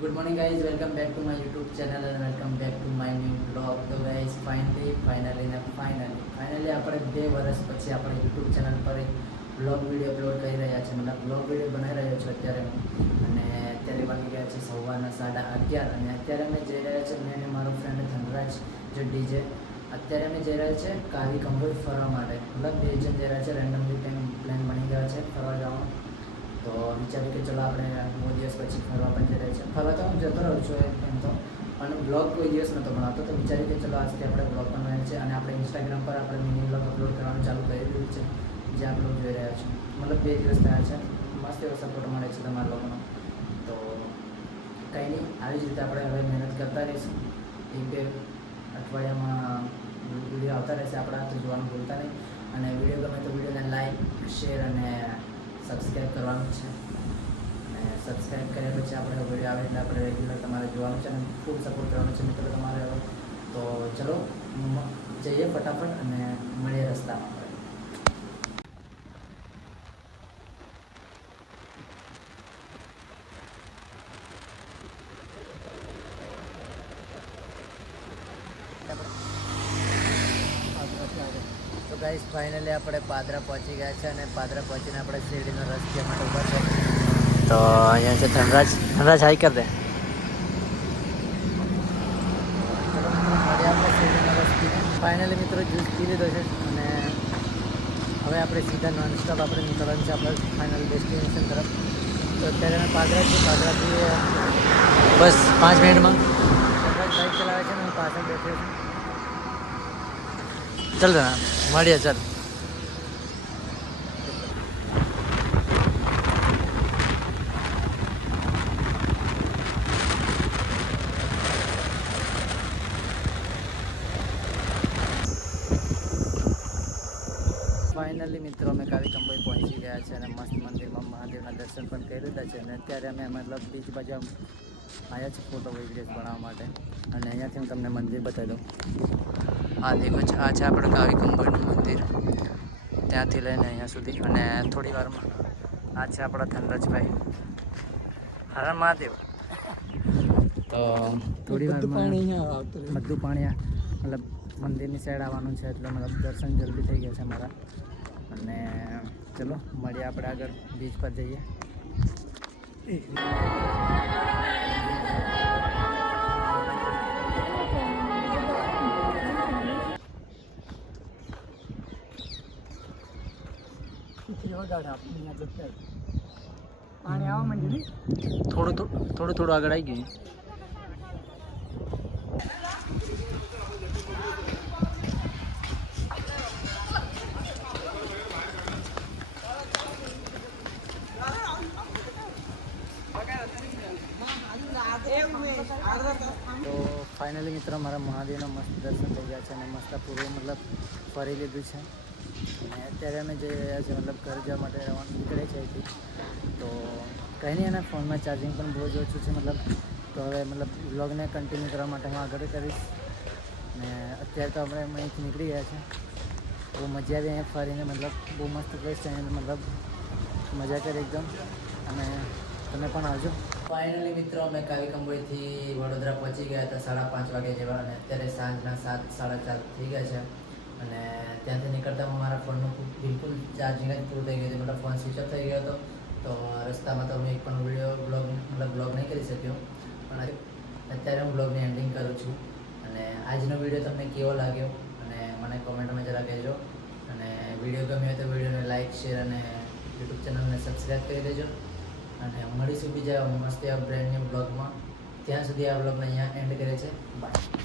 Good morning guys, welcome back to my YouTube channel and welcome back to my new blog. तो guys finally આપણે 2 વર્ષ પછી આપણે YouTube channel પર એક બ્લોગ વિડીયો અપલોડ કરી રહ્યા છે, મતલબ બ્લોગ વિડીયો બનાવી રહ્યો છું અત્યારે। અને અત્યારે વાગી ગયા છે 11:30 અને અત્યારે અમે જઈ રહ્યા છે, મેં અને મારો ફ્રેન્ડ ધનરાજ જે ડીજે, અત્યારે અમે જઈ રહ્યા છે કાવી કંબોઈ ફરવા માટે। મતલબ 2 જણ જઈ રહ્યા છે, રેન્ડમલી પ્લાન બની ગયો છે ફરવા જવાનો। તો વિચાર્યું કે ચલો આપણે બહુ દિવસ પછી ફરવા પણ જઈ રહ્યા છે। ફરવા તો હું જતો રહું છું એમ તો, પણ બ્લોગ કોઈ દિવસ નહોતો બનાવતો, તો વિચાર્યું કે ચલો આજથી આપણે બ્લોગ બનાવીએ છીએ અને આપણે ઇન્સ્ટાગ્રામ પર આપણે મિની બ્લોગ અપલોડ કરવાનું ચાલુ કરી દીધું છે, જે આપણે જોઈ રહ્યા છો। મતલબ 2 દિવસ થયા છે, મસ્ત એવો સપોર્ટ મળે છે તમારા લોકોનો। તો કંઈ નહીં, આવી જ રીતે આપણે હવે મહેનત કરતા રહીશું। 1-2 અઠવાડિયામાં વિડીયો આવતા રહેશે આપણા, તો જોવાનું ભૂલતા નહીં। અને વિડીયો ગમે તો વિડીયોને લાઈક, શેર અને સબસ્ક્રાઈબ કરવાનું છે। અને સબસ્ક્રાઈબ કર્યા પછી આપણે વિડીયો આવે એટલે આપણે રેગ્યુલર તમારે જોવાનું છે અને ખૂબ સપોર્ટ કરવાનો છે મિત્રો તમારે। તો ચલો જઈએ ફટાફટ અને મળીએ રસ્તામાં આપણે। તો ગાઈસ ફાઇનલી આપણે પાદરા પહોંચી ગયા છે અને પાદરા પહોંચીને આપણે શેરડીનો રસ પીવા માટે ઊભા છે। તો અહીંયા છે ધનરાજ હાઈ કર દે। ફાઇનલી મિત્રો જ્યુસ પી લીધો છે અને હવે આપણે સીધા નોનસ્ટોપ આપણે નીકળવાનું છે આપણા ફાઇનલ ડેસ્ટિનેશન તરફ। તો અત્યારે અમે પાદરાથી બસ 5 મિનિટમાં ધનરાજ બાઇક ચલાવે છે ને હું પાછળ બેઠ્યો છું। चल रहा મળીએ चल। ફાઇનલી મિત્રો અમે કાવી કંબોઈ પહોંચી ગયા છે અને મસ્ત મંદિરમાં મહાદેવના દર્શન પણ કરી લીધા છે અને અત્યારે અમે મતલબ બીચ બાજુ આવ્યા છે ફોટો વિડીયોઝ બનાવવા માટે। અને અહીંયાથી હું તમને મંદિર બતાવી દઉં। આ દેખો છે, આ છે આપણે કાવી કંબોઈનું મંદિર, ત્યાંથી લઈને અહીંયા સુધી। અને થોડી વારમાં આ છે આપણા ધનરાજભાઈ, હર મહાદેવ। તો થોડી વારમાં બધું પાણી મતલબ મંદિરની સાઈડ આવવાનું છે, એટલે મતલબ દર્શન જલ્દી થઈ ગયા છે અમારા। અને ચલો મળીએ આપણે આગળ બીચ પર જઈએ। પાણી આવવા માંડ્યું ને થોડું આગળ આવી ગયું। તો ફાઇનલી મિત્રો મારા મહાદેવના મસ્ત દર્શન થઈ ગયા છે અને મસ્ત પૂરું મતલબ ફરી લીધું છે। અને અત્યારે અમે જઈ રહ્યા છીએ મતલબ ઘર જવા માટે નીકળે છે અહીંથી। તો કંઈ નહીં, એના ફોનમાં ચાર્જિંગ પણ બહુ જ ઓછું છે મતલબ, તો હવે મતલબ વ્લોગને કન્ટિન્યુ કરવા માટે હું આગળ કરીશ। ને અત્યારે તો આપણે અહીંથી નીકળી ગયા છે, બહુ મજા આવી અહીંયા ફરીને, મતલબ બહુ મસ્ત પ્લેસ છે અહીંયા, મતલબ મજા કરી એકદમ। અને તમે પણ આવજો। ફાઇનલી મિત્રો અમે કાવી કંબોઈથી વડોદરા પહોંચી ગયા હતા 5:30 વાગે જેવા, અને અત્યારે સાંજના 7:30 થઈ ગયા છે। અને ત્યાંથી નીકળતા મારા ફોનનું બિલકુલ ચાર્જિંગ જ પૂરું થઈ ગયું હતું, મતલબ ફોન સ્વિચ ઓફ થઈ ગયો હતો। તો રસ્તામાં તો હું એક પણ બ્લોગ નહીં કરી શક્યો, પણ અત્યારે હું બ્લોગની એન્ડિંગ કરું છું। અને આજનો વિડીયો તમને કેવો લાગ્યો અને મને કોમેન્ટમાં જરા કહેજો। અને વિડીયો ગમ્યો હોય તો વિડીયોને લાઇક, શેર અને યુટ્યુબ ચેનલને સબસ્ક્રાઈબ કરી દેજો। અને મળીશું બીજા મસ્ત એવા બ્રેન્ડ ન્યૂ બ્લોગમાં। ત્યાં સુધી આ બ્લોગને અહીંયા એન્ડ કરે છે, બાય।